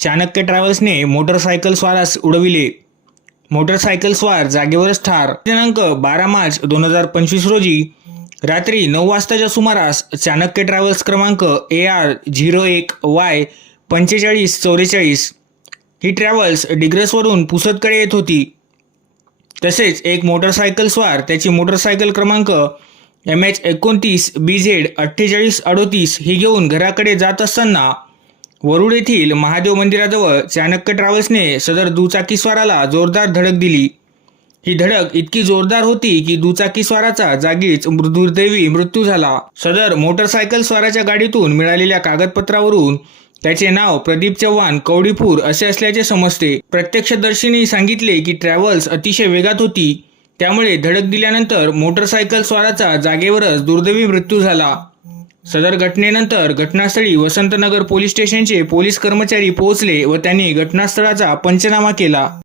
चाणक्य ट्रॅव्हल्सने मोटरसायकल स्वारास उडविले. मोटरसायकल स्वार जागेवरच ठार. दिनांक बारा मार्च दोन हजार पंचवीस रोजी रात्री नऊ वाजताच्या सुमारास चाणक्य ट्रॅव्हल्स क्रमांक ए आर झिरो एक वाय पंचेचाळीस चौवेचाळीस ही ट्रॅव्हल्स डिग्रेसवरून पुसदकडे येत होती. तसेच एक मोटरसायकल स्वार त्याची मोटरसायकल क्रमांक एम एच एकोणतीस बी झेड अठ्ठेचाळीस अडोतीस ही घेऊन घराकडे जात असताना वरुड येथील महादेव मंदिराजवळ चाणक्य ट्रॅव्हल्सने सदर दुचाकीस्वाराला जोरदार धडक दिली. ही धडक इतकी जोरदार होती की दुचाकीस्वाराचा जागीच दुर्दैवी मृत्यू झाला. सदर मोटरसायकल स्वाराच्या गाडीतून मिळालेल्या कागदपत्रावरून त्याचे नाव प्रदीप चव्हाण कवडीपूर असे असल्याचे समजते. प्रत्यक्षदर्शींनी सांगितले की ट्रॅव्हल्स अतिशय वेगात होती. त्यामुळे धडक दिल्यानंतर मोटरसायकल स्वाराचा जागेवरच दुर्दैवी मृत्यू झाला. सदर घटनेनंतर घटनास्थळी वसंतनगर पोलीस स्टेशनचे पोलीस कर्मचारी पोहोचले व त्यांनी घटनास्थळाचा पंचनामा केला.